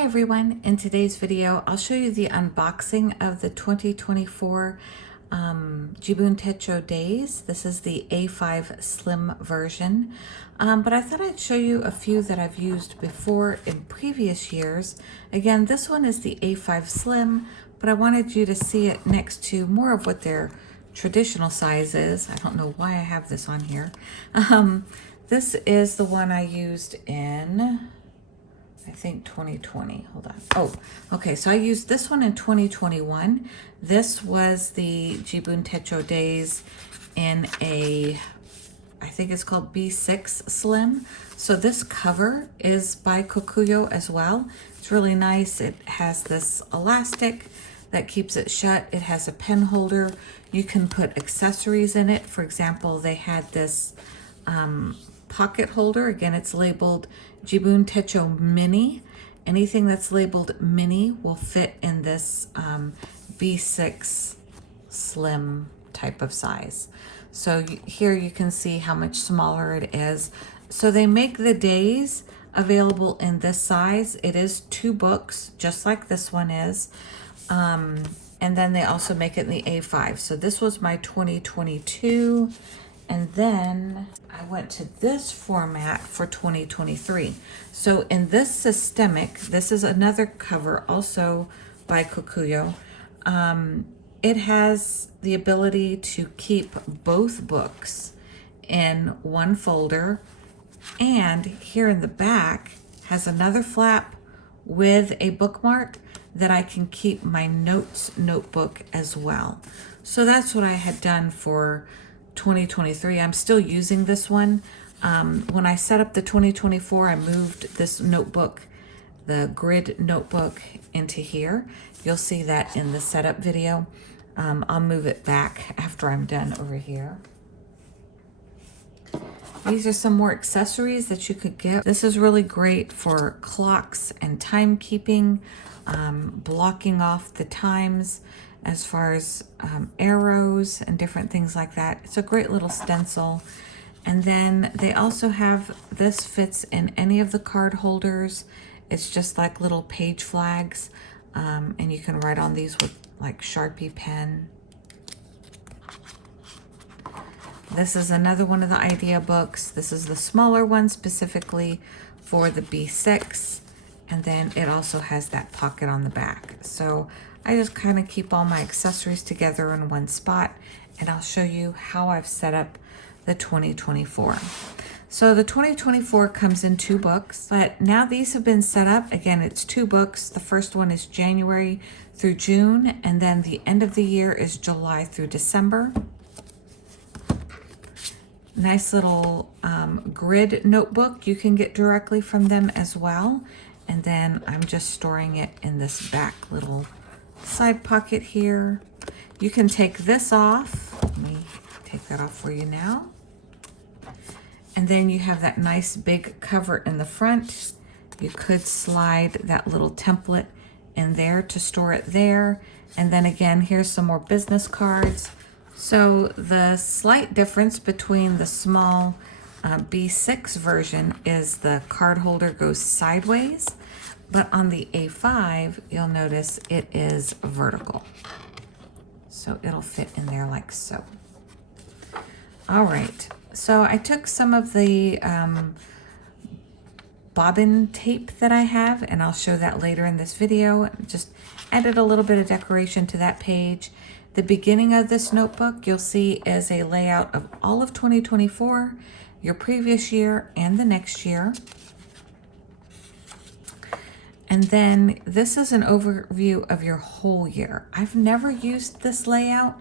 Hi everyone, in today's video I'll show you the unboxing of the 2024 Jibun Techo Days. This is the A5 Slim version, but I thought I'd show you a few that I've used before in previous years. Again, this one is the A5 Slim, but I wanted you to see it next to more of what their traditional size is. I don't know why I have this on here. This is the one I used in, I think 2020, hold on. Oh, okay, so I used this one in 2021. This was the Jibun Techo Days in a, I think it's called B6 Slim. So this cover is by Kokuyo as well. It's really nice. It has this elastic that keeps it shut. It has a pen holder. You can put accessories in it. For example, they had this pocket holder. Again, it's labeled Jibun Techo Mini. Anything that's labeled mini will fit in this B6 Slim type of size. So here you can see how much smaller it is. So they make the days available in this size. It is 2 books, just like this one is. And then they also make it in the A5. So this was my 2022. And then I went to this format for 2023. So in this systemic, this is another cover also by Kokuyo. It has the ability to keep both books in one folder. And here in the back has another flap with a bookmark that I can keep my notes notebook as well. So that's what I had done for 2023. I'm still using this one. When I set up the 2024, I moved this notebook, the grid notebook, into here. You'll see that in the setup video. I'll move it back after I'm done over here. These are some more accessories that you could get. This is really great for clocks and timekeeping, blocking off the times as far as arrows and different things like that. It's a great little stencil. And then they also have, this fits in any of the card holders. It's just like little page flags. And you can write on these with like Sharpie pen. This is another one of the idea books. This is the smaller one specifically for the B6. And then it also has that pocket on the back. So I just kind of keep all my accessories together in one spot, and I'll show you how I've set up the 2024. So the 2024 comes in 2 books, but now these have been set up. Again, it's 2 books. The first one is January through June, and then the end of the year is July through December. Nice little grid notebook you can get directly from them as well. And then I'm just storing it in this back little side pocket here. You can take this off. Let me take that off for you now. And then you have that nice big cover in the front. You could slide that little template in there to store it there. And then again, here's some more business cards. So the slight difference between the small B6 version is the card holder goes sideways, but on the A5, you'll notice it is vertical. So it'll fit in there like so. All right, so I took some of the bobbin tape that I have, and I'll show that later in this video. Just added a little bit of decoration to that page. The beginning of this notebook you'll see is a layout of all of 2024, your previous year, and the next year. And then this is an overview of your whole year. I've never used this layout,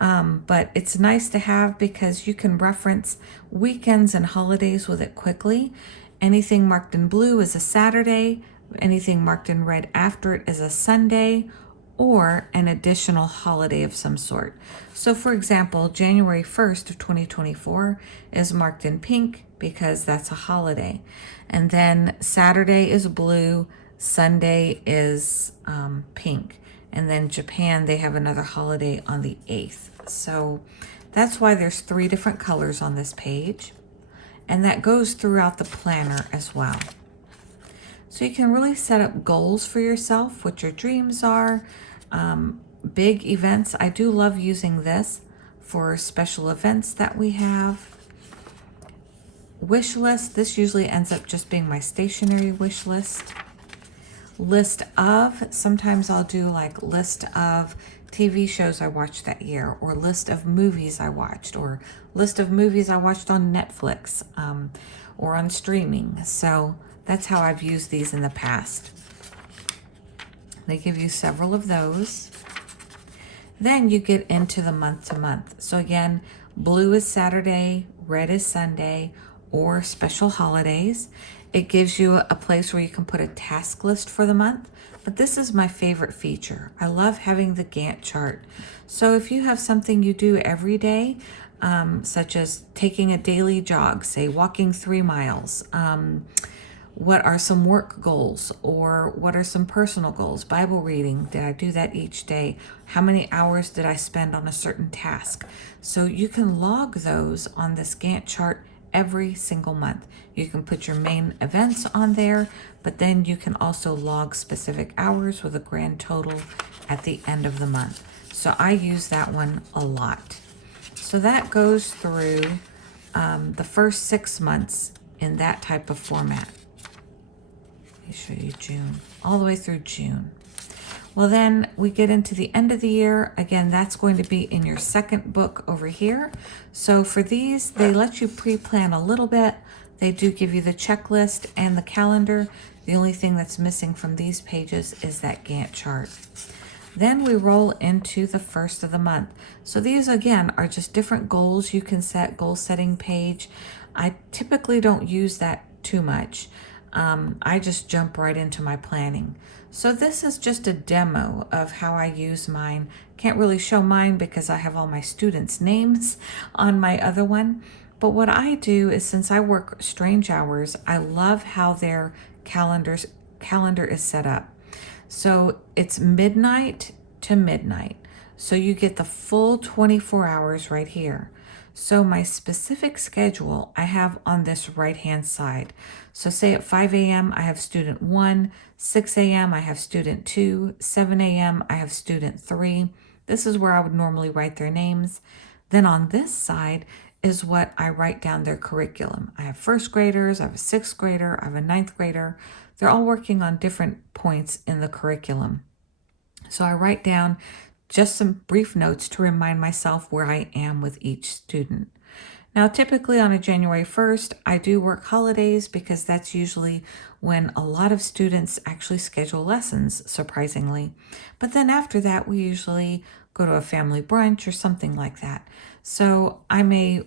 but it's nice to have because you can reference weekends and holidays with it quickly. Anything marked in blue is a Saturday. Anything marked in red after it is a Sunday, or an additional holiday of some sort. So for example, January 1st of 2024 is marked in pink because that's a holiday. And then Saturday is blue, Sunday is pink. And then Japan, they have another holiday on the 8th. So that's why there's 3 different colors on this page. And that goes throughout the planner as well. So you can really set up goals for yourself, what your dreams are, big events. I do love using this for special events that we have. Wish list. This usually ends up just being my stationery wish list. List of. Sometimes I'll do like list of TV shows I watched that year, or list of movies I watched, or list of movies I watched on Netflix or on streaming. So that's how I've used these in the past. They give you several of those. Then you get into the month to month. So again, blue is Saturday, red is Sunday, or special holidays. It gives you a place where you can put a task list for the month. But this is my favorite feature. I love having the Gantt chart. So if you have something you do every day, such as taking a daily jog, say walking 3 miles, what are some work goals, or what are some personal goals? Bible reading, did I do that each day? How many hours did I spend on a certain task? So you can log those on this Gantt chart every single month. You can put your main events on there, but then you can also log specific hours with a grand total at the end of the month. So I use that one a lot. So that goes through the first 6 months in that type of format. Let me show you June, all the way through June. Well, then we get into the end of the year. Again, that's going to be in your second book over here. So for these, they let you pre-plan a little bit. They do give you the checklist and the calendar. The only thing that's missing from these pages is that Gantt chart. Then we roll into the first of the month. So these, again, are just different goals you can set, goal setting page. I typically don't use that too much. I just jump right into my planning. So this is just a demo of how I use mine. Can't really show mine because I have all my students' names on my other one. But what I do is, since I work strange hours, I love how their calendar is set up. So it's midnight to midnight. So you get the full 24 hours right here. So my specific schedule I have on this right-hand side. So say at 5 a.m. I have student 1, 6 a.m. I have student 2, 7 a.m. I have student 3. This is where I would normally write their names. Then on this side is what I write down their curriculum. I have first graders, I have a 6th grader, I have a 9th grader. They're all working on different points in the curriculum. So I write down just some brief notes to remind myself where I am with each student. Now, typically on a January 1st, I do work holidays because that's usually when a lot of students actually schedule lessons, surprisingly. But then after that, we usually go to a family brunch or something like that. So I may,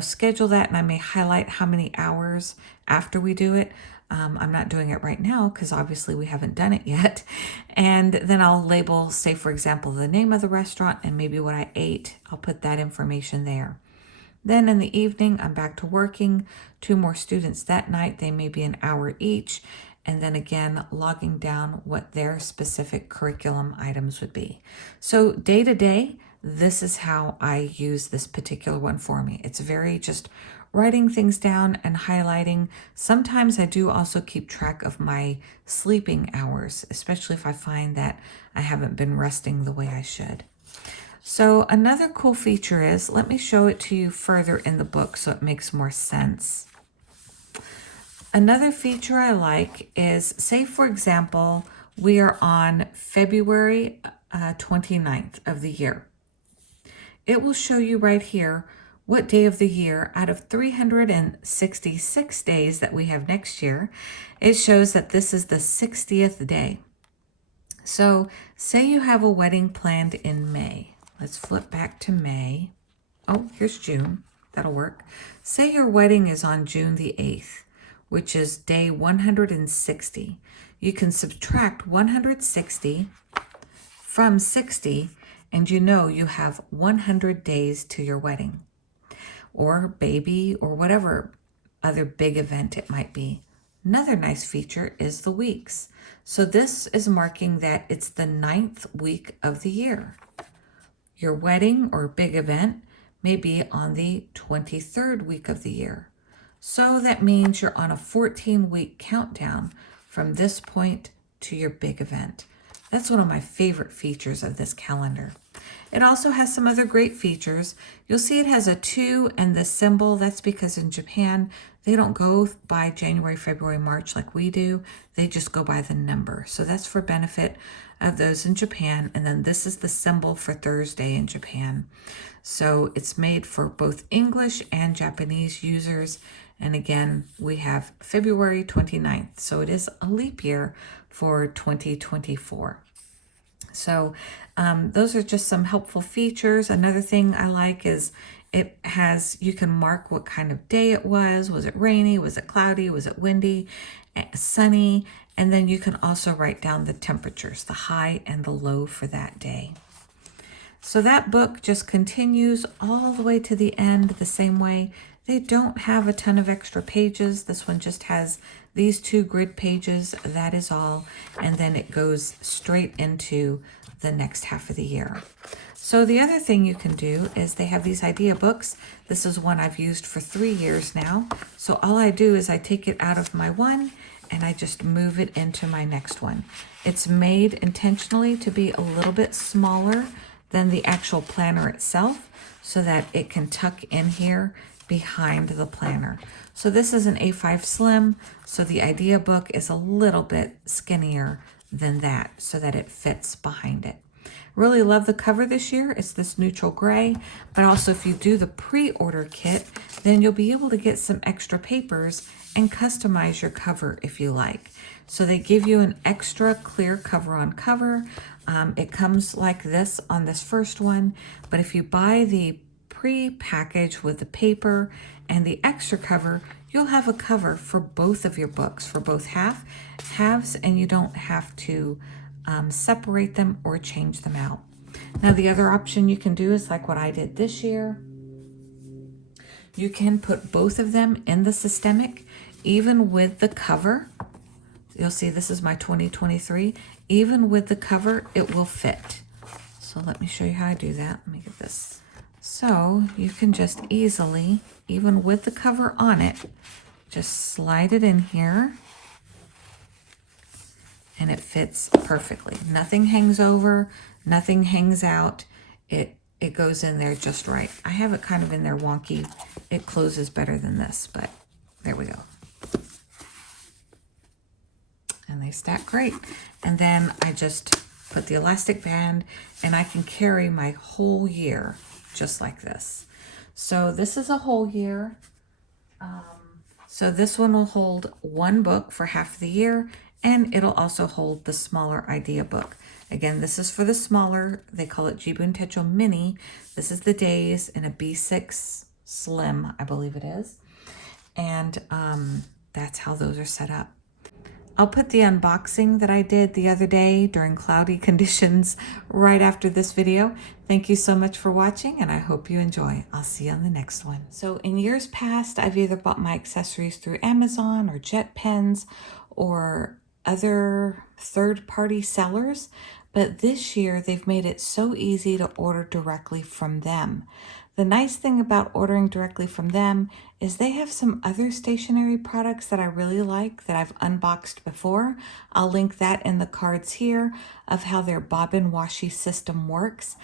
schedule that, and I may highlight how many hours after we do it. I'm not doing it right now because obviously we haven't done it yet. And then I'll label, say, for example, the name of the restaurant and maybe what I ate. I'll put that information there. Then in the evening, I'm back to working. 2 more students that night. They may be an hour each. And then again, logging down what their specific curriculum items would be. So day to day, this is how I use this particular one for me. It's very just writing things down and highlighting. Sometimes I do also keep track of my sleeping hours, especially if I find that I haven't been resting the way I should. So another cool feature is, let me show it to you further in the book so it makes more sense. Another feature I like is, say for example, we are on February 29th of the year. It will show you right here what day of the year out of 366 days that we have next year. It shows that this is the 60th day. So say you have a wedding planned in May. Let's flip back to May. Oh, here's June. That'll work. Say your wedding is on June the 8th, which is day 160. You can subtract 160 from 60, and you have 100 days to your wedding, or baby, or whatever other big event it might be. Another nice feature is the weeks. So this is marking that it's the 9th week of the year. Your wedding or big event may be on the 23rd week of the year. So that means you're on a 14-week countdown from this point to your big event. That's one of my favorite features of this calendar. It also has some other great features. You'll see it has a 2 and the symbol. That's because in Japan, they don't go by January, February, March like we do. They just go by the number. So that's for benefit of those in Japan. And then this is the symbol for Thursday in Japan. So it's made for both English and Japanese users. And again, we have February 29th. So it is a leap year for 2024. So those are just some helpful features. Another thing I like is it has, you can mark what kind of day it was. Was it rainy? Was it cloudy? Was it windy? Sunny? And then you can also write down the temperatures, the high and the low for that day. So that book just continues all the way to the end the same way. They don't have a ton of extra pages. This one just has these 2 grid pages, that is all. And then it goes straight into the next half of the year. So the other thing you can do is they have these idea books. This is one I've used for 3 years now. So all I do is I take it out of my one and I just move it into my next one. It's made intentionally to be a little bit smaller than the actual planner itself so that it can tuck in here behind the planner. So this is an A5 Slim, so the idea book is a little bit skinnier than that so that it fits behind it. Really love the cover this year. It's this neutral gray, but also if you do the pre-order kit, then you'll be able to get some extra papers and customize your cover if you like. So they give you an extra clear cover on cover. It comes like this on this first one, but if you buy the pre-package with the paper and the extra cover, you'll have a cover for both of your books, for both halves, and you don't have to separate them or change them out. Now the other option you can do is like what I did this year. You can put both of them in the systemic, even with the cover. You'll see this is my 2023. Even with the cover, it will fit. So let me show you how I do that. Let me get this. So you can just easily, even with the cover on it, just slide it in here and it fits perfectly. Nothing hangs over, nothing hangs out. It goes in there just right. I have it kind of in there wonky. It closes better than this, but there we go. And they stack great. And then I just put the elastic band and I can carry my whole year just like this. So this is a whole year. So this one will hold 1 book for half the year, and it'll also hold the smaller idea book. Again, this is for the smaller, they call it Jibun Techo Mini. This is the days in a B6 Slim, I believe it is. And that's how those are set up. I'll put the unboxing that I did the other day during cloudy conditions right after this video. Thank you so much for watching, and I hope you enjoy. I'll see you on the next one. So in years past, I've either bought my accessories through Amazon or JetPens or other third-party sellers, but this year they've made it so easy to order directly from them. The nice thing about ordering directly from them is they have some other stationery products that I really like that I've unboxed before. I'll link that in the cards here of how their bobbin washi system works.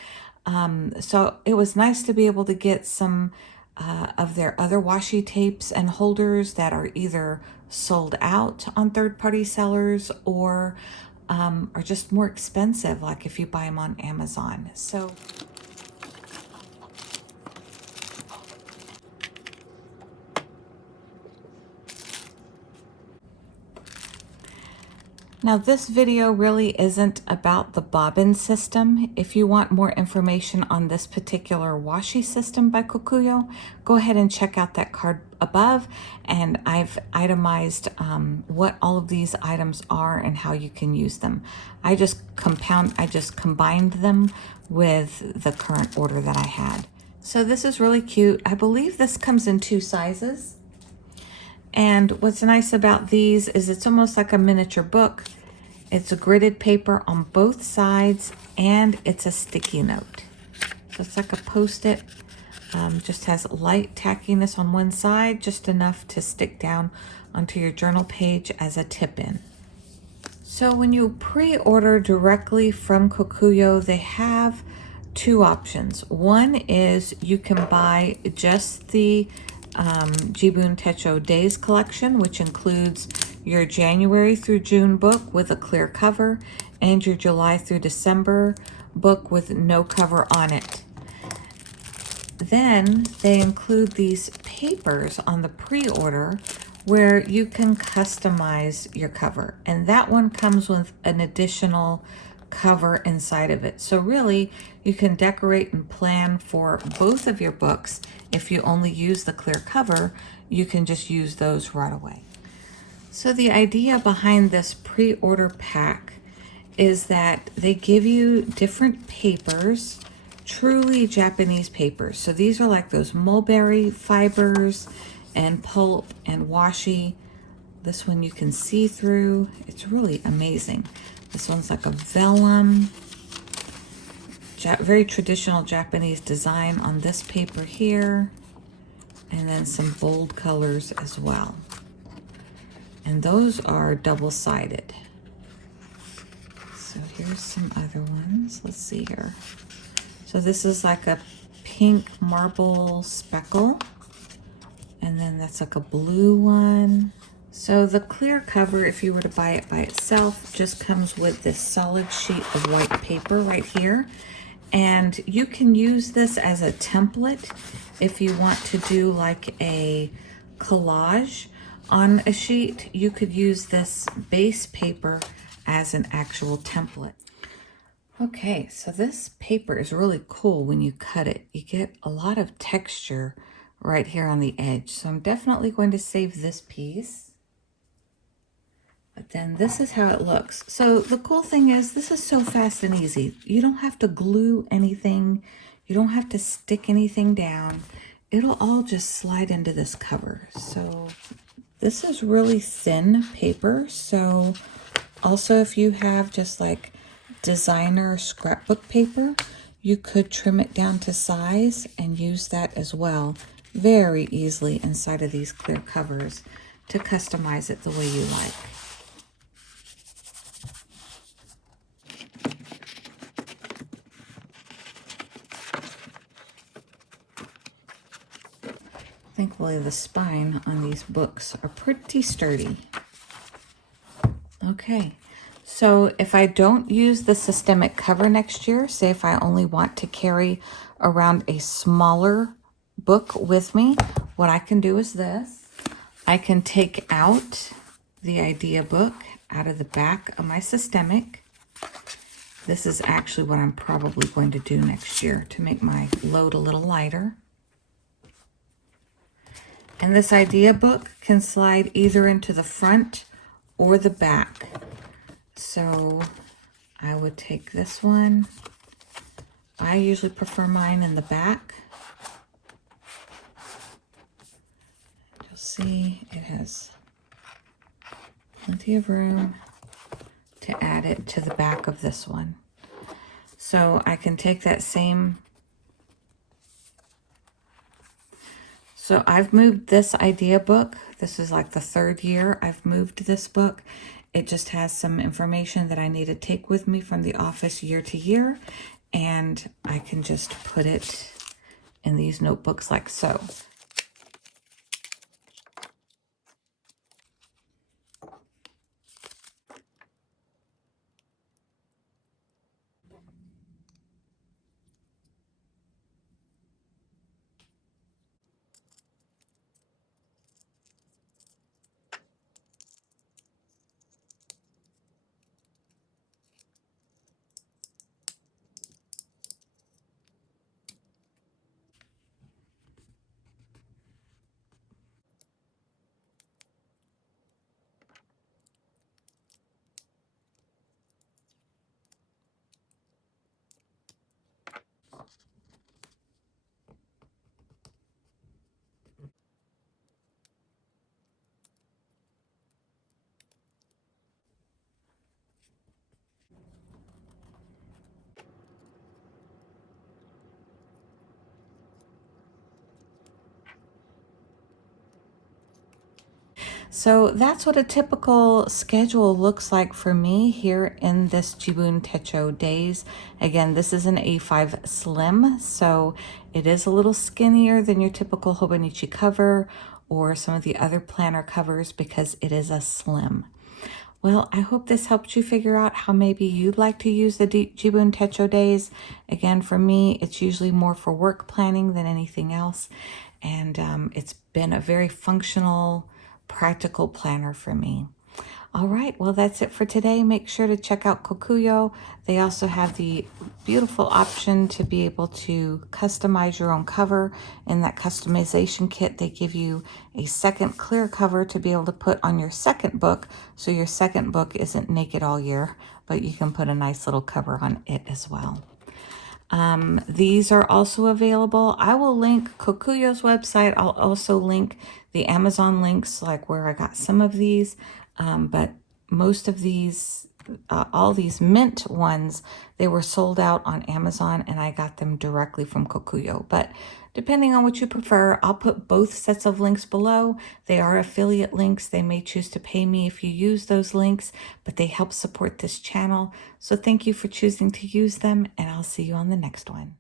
So it was nice to be able to get some of their other washi tapes and holders that are either sold out on third-party sellers or are just more expensive, like if you buy them on Amazon. So now this video really isn't about the bobbin system. If you want more information on this particular washi system by Kokuyo, go ahead and check out that card above, and I've itemized what all of these items are and how you can use them. I just combined them with the current order that I had. So this is really cute. I believe this comes in 2 sizes. And what's nice about these is it's almost like a miniature book. It's a gridded paper on both sides, and it's a sticky note. So it's like a Post-it, just has light tackiness on one side, just enough to stick down onto your journal page as a tip-in. So when you pre-order directly from Kokuyo, they have two options. One is you can buy just the Jibun Techo Days collection, which includes your January through June book with a clear cover and your July through December book with no cover on it. Then they include these papers on the pre-order where you can customize your cover. And that one comes with an additional cover inside of it. So really, you can decorate and plan for both of your books. If you only use the clear cover, you can just use those right away. So the idea behind this pre-order pack is that they give you different papers, truly Japanese papers. So these are like those mulberry fibers and pulp and washi. This one you can see through. It's really amazing. This one's like a vellum, very traditional Japanese design on this paper here, and then some bold colors as well. And those are double-sided. So here's some other ones. Let's see here. So this is like a pink marble speckle. And then that's like a blue one. So the clear cover, if you were to buy it by itself, just comes with this solid sheet of white paper right here. And you can use this as a template if you want to do like a collage on a sheet. You could use this base paper as an actual template. Okay, so this paper is really cool when you cut it. You get a lot of texture right here on the edge. So I'm definitely going to save this piece. But then this is how it looks. So the cool thing is this is so fast and easy. You don't have to glue anything. You don't have to stick anything down. It'll all just slide into this cover. So this is really thin paper. So also if you have just like designer scrapbook paper, you could trim it down to size and use that as well very easily inside of these clear covers to customize it the way you like. Thankfully, the spine on these books are pretty sturdy. Okay, so if I don't use the systemic cover next year, say if I only want to carry around a smaller book with me, what I can do is this. I can take out the idea book out of the back of my systemic. This is actually what I'm probably going to do next year to make my load a little lighter. And this idea book can slide either into the front or the back. So I would take this one. I usually prefer mine in the back. You'll see it has plenty of room to add it to the back of this one. So I can take that same. So I've moved this idea book. This is like the third year I've moved this book. It just has some information that I need to take with me from the office year to year. And I can just put it in these notebooks like so. So that's what a typical schedule looks like for me here in this Jibun Techo days. Again, this is an A5 Slim, so it is a little skinnier than your typical Hobonichi cover or some of the other planner covers because it is a slim. Well, I hope this helped you figure out how maybe you'd like to use the Jibun Techo days. Again, for me, it's usually more for work planning than anything else. And it's been a very functional, practical planner for me. All right, well, that's it for today. Make sure to check out Kokuyo. They also have the beautiful option to be able to customize your own cover. In that customization kit, they give you a second clear cover to be able to put on your second book, so your second book isn't naked all year, but you can put a nice little cover on it as well. These are also available. I will link Kokuyo's website. I'll also link the Amazon links, like where I got some of these. But most of these, all these mint ones, they were sold out on Amazon and I got them directly from Kokuyo. But depending on what you prefer, I'll put both sets of links below. They are affiliate links. They may choose to pay me if you use those links, but they help support this channel. So thank you for choosing to use them, and I'll see you on the next one.